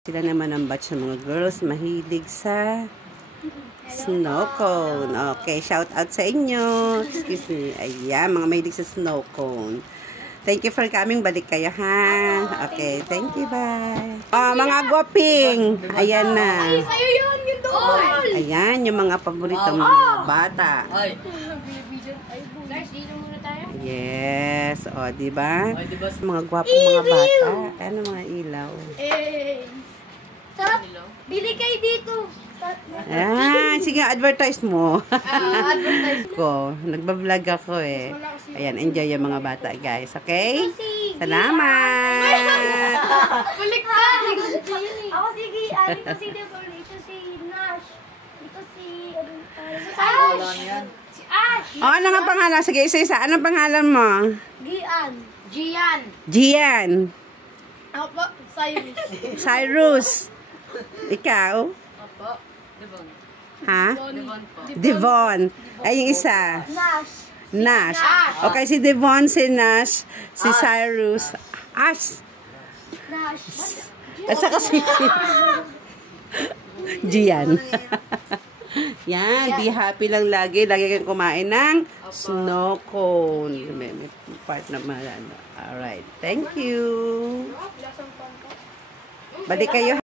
Sila naman ang batch ng mga girls mahilig sa snow cone. Okay, shout out sa inyo. Excuse me. Ayan, mga mahilig sa snow cone. Thank you for coming. Balik kayo, ha? Okay, thank you, bye. Oh, mga guwaping. Ayan na. Ay, sa'yo yun, yung doon. Ayan, yung mga paborito mga bata. Yes. O, diba? Mga gwapong mga bata. Ano mga ilaw? Sarap. Bili kayo dito. Ah, sige, advertise mo. Advertise. Ko, nagba-vlog ako eh. Ayan, enjoy yung mga bata, guys. Okay? Salamat! Kulik ka! Ako si Gian, ito si Devon, ito si Nash, ito si Ash! Si Ash! Oh, ano nga pangalan? Sige, isa-isa. Anong pangalan mo? Gian. Gian. Gian. Ako po, Cyrus. Cyrus. Ikaw? Opo, Devon. Ha? Devon po. Devon. Ay, yung isa. Nash. Nash. Okay, si Devon, si Nash, si Cyrus. Ash. Nash. At saka si Gian. Yan, be happy lang lagi. Lagi kang kumain ng snow cone. May part naman. Alright, thank you. Balik kayo.